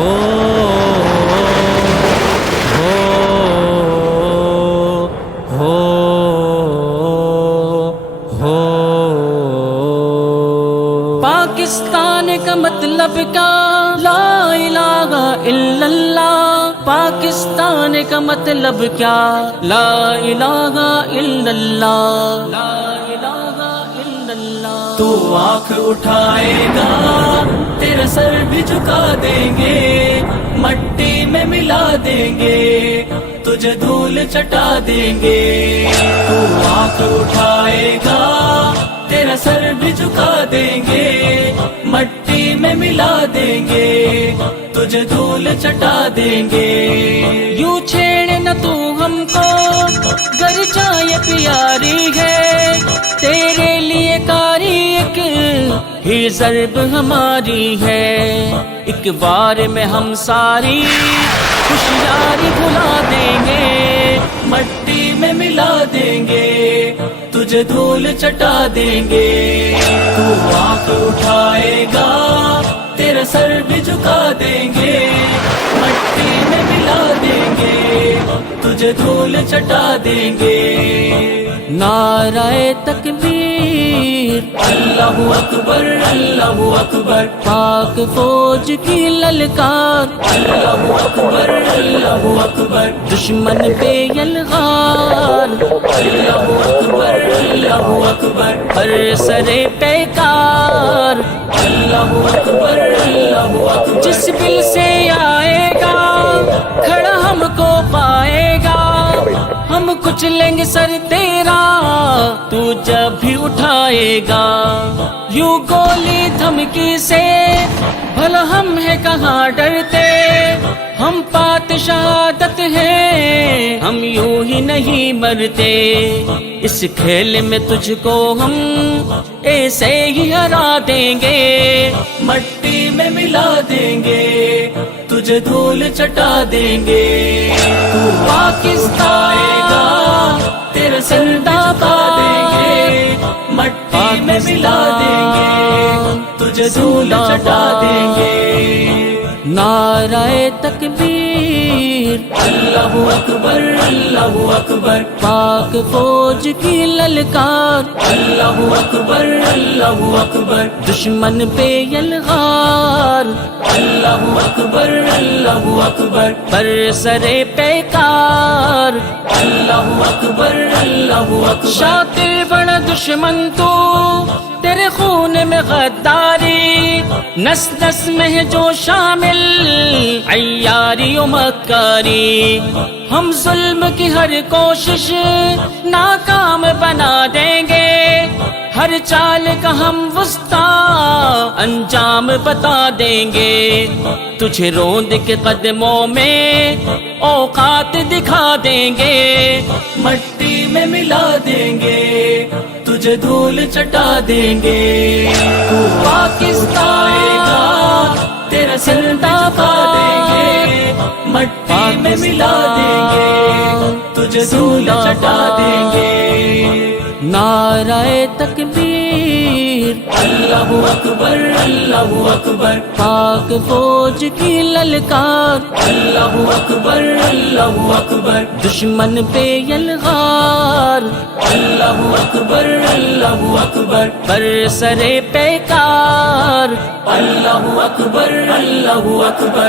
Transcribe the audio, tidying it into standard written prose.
ہو پاکستان کا مطلب کیا؟ لا الہ الا اللہ. پاکستان کا مطلب کیا؟ لا الہ الا اللہ. لا الہ الا اللہ. تو آنکھ اٹھائے گا تیرا سر بھی جھکا دیں گے، مٹی میں ملا دیں گے، تجھے دھول چٹا دیں گے. تو آنکھ اٹھائے گا تیرا سر بھی جھکا دیں گے، مٹی میں ملا دیں گے، تجھے دھول چٹا دیں گے. یوں چھیڑ نہ تو ہم کو گرچہ یہ پیاری ہے، تیرے لیے کاری ایک ہی ضرب ہماری ہے. ایک بار میں ہم ساری خوشیاری بھلا دیں گے، مٹی میں ملا دیں گے، تجھے دھول چٹا دیں گے. تو آنکھ اٹھائے گا تیرا سر بھی جھکا دیں گے، مٹی میں ملا دیں گے، تجھے دھول چٹا دیں گے. نعرہ تکبیر اللہ اکبر اللہ اکبر، پاک فوج کی للکار، اللہ اکبر اللہ اکبر، دشمن پہ یلغار، اللہ اکبر اللہ اکبر، ہر سرے پیکار. اللہ اکبر اللہ اکبر. جس دل سے آئے گا کھڑا ہم کو پائے گا، ہم کچھ لیں گے سر تیرا تو جب بھی اٹھائے گا. یوں گولی دھمکی سے بھلا ہم ہے کہاں ڈرتے، ہم پات شہادت ہیں، ہم یوں ہی نہیں مرتے. اس کھیل میں تجھ کو ہم ایسے ہی ہرا دیں گے، مٹی میں ملا دیں گے، تجھے دھول چٹا دیں گے. تو پاکستان گا تیرا سر دبا دیں گے، مٹی میں ملا دیں گے، تجھے دھول چٹا دیں گے. نعرہ تکبیر اللہ اکبر اللہ اکبر، پاک فوج کی للکار، اللہ اکبر اللہ اکبر، دشمن پہ یلغار، اللہ اکبر اللہ اکبر، پر سرے پیکار. اللہ اکبر اللہ اکبر. شاطر بڑا دشمن تو تیرے خون میں غداری، نس نس میں ہے جو شامل عیاری و مکاری. ہم ظلم کی ہر کوشش ناکام بنا دیں گے، ہر چال کا ہم وسطی انجام بتا دیں گے. تجھے روند کے قدموں میں اوقات دکھا دیں گے، مٹی میں ملا دیں گے، تجھے دھول چٹا دیں گے. تو پاکستان گا تیرا سر دبا دیں گے، مٹی میں ملا دیں گے، تجھے دھول چٹا دیں گے. نعرہ تکبیر اللہ اکبر اللہ اکبر، پاک فوج کی للکار، اللہ اکبر اللہ اکبر، دشمن پہ یلغار، اللہ اکبر اللہ اکبر، پر سرے پیکار. اللہ اکبر اللہ اکبر.